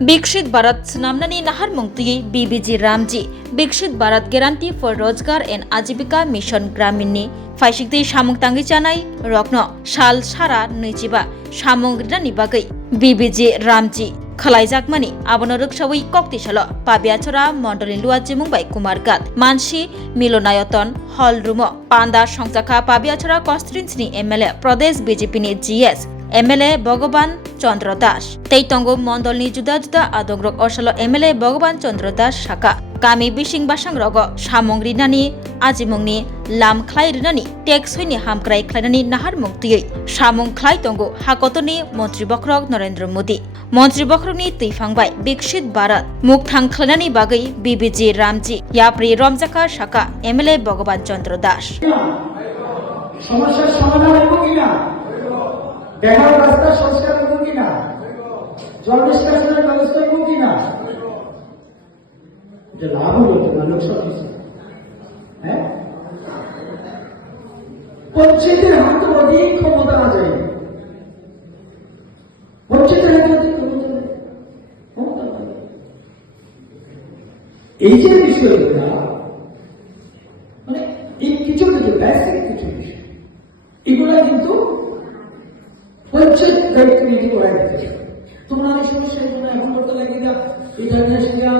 विकसित भारत नामनानि नाहार मुंगतुयै बीबीजी रामजी विकसित भारत गेरान्टी फर रोजगार एंड आजीविका मिशन ग्रामीणनि फाइसिकदै सामुं तांगि जानाय रत्न साल सारा 25 सामुं रिनानि बागै बीबीजी रामजी खलायजाकमानि आबनो रोखसावै कक्तिसाल पाबियाचरा मण्डलनि लुवाजिमुं बाय कुमार गात मानसि मिलनायतन हल रूम पान्दा संजाखा पाबियाचरा कन्स्टिट्युएन्सिनि एमएलए प्रदेश बीजेपीनि जीएस एमएलए भगवान चंद्र दास तैतंगो मंडलनि जुदा जुदा आदंग्रक अरसाल एमएलए भगवान चंद्र दास साका गामि बिसिं बासां रग सामुं रिनानि आजिमुंनि लाम ख्लाय रिनानि टेक्स होयनि हामक्राय ख्लायनानि नाहार मुक्तियै सामुं ख्लाय तंगो हाकतनि मंत्री बख्रक नरेंद्र मोदी मंत्री बख्रकनि तैफांबाय विकसित भारत मुख थांख्लायनानि बागै बीबीजी रामजी याप्रि रमजाखा साका एमएलए भगवान चंद्र दास সমস্যার সমাধান হইব কিনা বেহাল রাস্তা সংস্কার হইব কিনা জল নিষ্কাশনের ব্যবস্থা হইব কিনা যে লাভ হইতো না লোকসভা হ্যাঁ পঞ্চায়েতের হাতে অধিক ক্ষমতা না যায় পঞ্চায়েতের হাতে অধিক ক্ষমতা এই যে বিষয়গুলা মানে এই কিছু কিছু বেসিক কিছু বিষয় এগুলা কিন্তু পঞ্চায়েত দায়িত্ব নিতে করা যাচ্ছে তোমরা এই সমস্যা এখন করতে লাগে না এখানে সেটা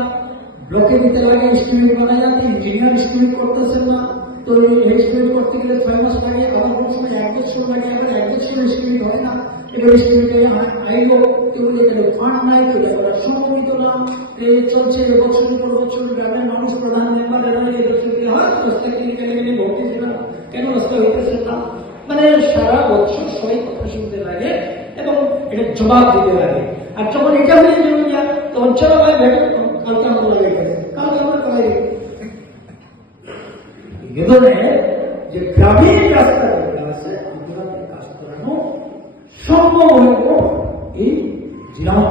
ব্লকে দিতে লাগে এস্টিমেট বানায় যাতে ইঞ্জিনিয়ার এস্টিমেট করতেছেন না তো এই এস্টিমেট করতে গেলে 6 মাস লাগে আবার কোনো সময় 1 বছর লাগে আবার 1 বছর এস্টিমেট হয় না এবার এস্টিমেটে আইলো কেবল এখানে ফান্ড নাই তো এবার সমন্বিত না চলছে বছর পর বছর গ্রামের মানুষ প্রধান মেম্বার এরা এই হয় রাস্তা কিনে গেলে ভোট দিতে না কেন রাস্তা হইতেছে না মানে সারা বছর সবাই কথা শুনতে লাগে এবং এটা জবাব দিতে লাগে আর যখন এটা হয়ে যাবে না তখন চলো ভাই ভেবে কালকে আমরা লাগে কালকে আমরা করাই এগুলো যে গ্রামীণ রাস্তা যেগুলো আছে এগুলোতে কাজ করানো সম্ভব হইব এই জিরাম